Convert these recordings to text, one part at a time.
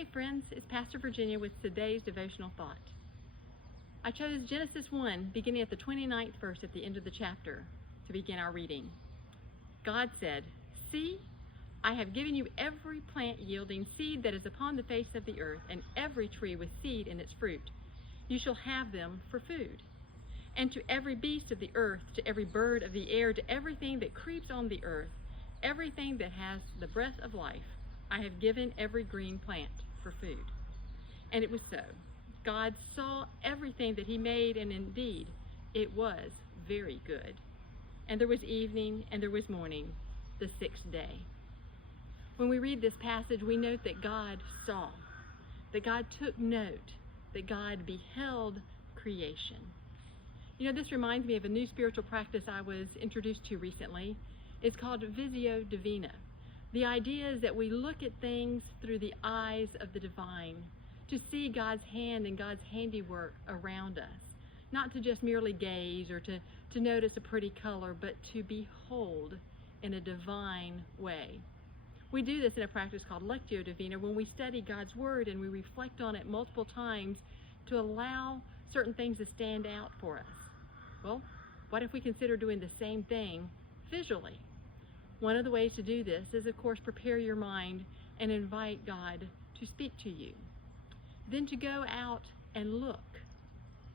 Hey friends, it's Pastor Virginia with today's devotional thought. I chose Genesis 1, beginning at the 29th verse at the end of the chapter, to begin our reading. God said, "See, I have given you every plant yielding seed that is upon the face of the earth, and every tree with seed in its fruit. You shall have them for food. And to every beast of the earth, to every bird of the air, to everything that creeps on the earth, everything that has the breath of life, I have given every green plant for food." And it was so. God saw everything that he made, and indeed it was very good. And there was evening and there was morning, the sixth day. When we read this passage, we note that God saw, that God took note, that God beheld creation. You know, this reminds me of a new spiritual practice I was introduced to recently. It's called Visio, Divina. The idea is that we look at things through the eyes of the divine, to see God's hand and God's handiwork around us. Not to just merely gaze or to notice a pretty color, but to behold in a divine way. We do this in a practice called Lectio Divina, when we study God's Word and we reflect on it multiple times to allow certain things to stand out for us. Well, what if we consider doing the same thing visually? One of the ways to do this is, of course, prepare your mind and invite God to speak to you. Then to go out and look.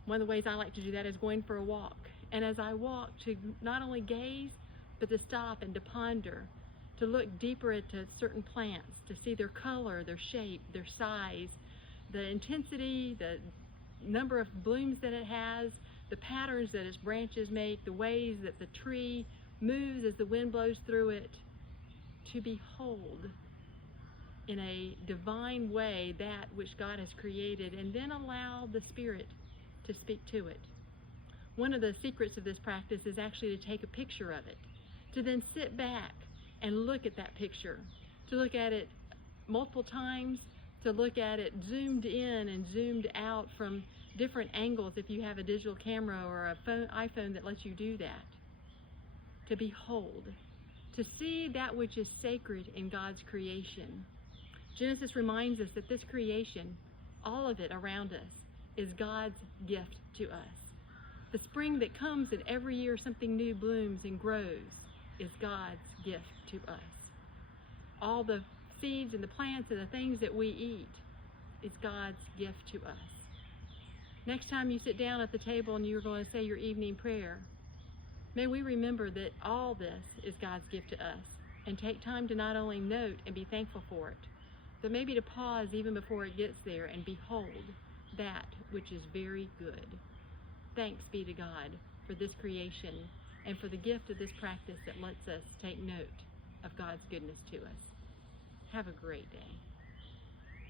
One of the ways I like to do that is going for a walk. And as I walk, to not only gaze, but to stop and to ponder, to look deeper into certain plants, to see their color, their shape, their size, the intensity, the number of blooms that it has, the patterns that its branches make, the ways that the tree moves as the wind blows through it, to behold in a divine way that which God has created, and then allow the Spirit to speak to it. One of the secrets of this practice is actually to take a picture of it, to then sit back and look at that picture, to look at it multiple times, to look at it zoomed in and zoomed out from different angles if you have a digital camera or a iPhone that lets you do that. To behold, to see that which is sacred in God's creation. Genesis reminds us that this creation, all of it around us, is God's gift to us. The spring that comes and every year something new blooms and grows is God's gift to us. All the seeds and the plants and the things that we eat is God's gift to us. Next time you sit down at the table and you're going to say your evening prayer, may we remember that all this is God's gift to us, and take time to not only note and be thankful for it, but maybe to pause even before it gets there and behold that which is very good. Thanks be to God for this creation and for the gift of this practice that lets us take note of God's goodness to us. Have a great day.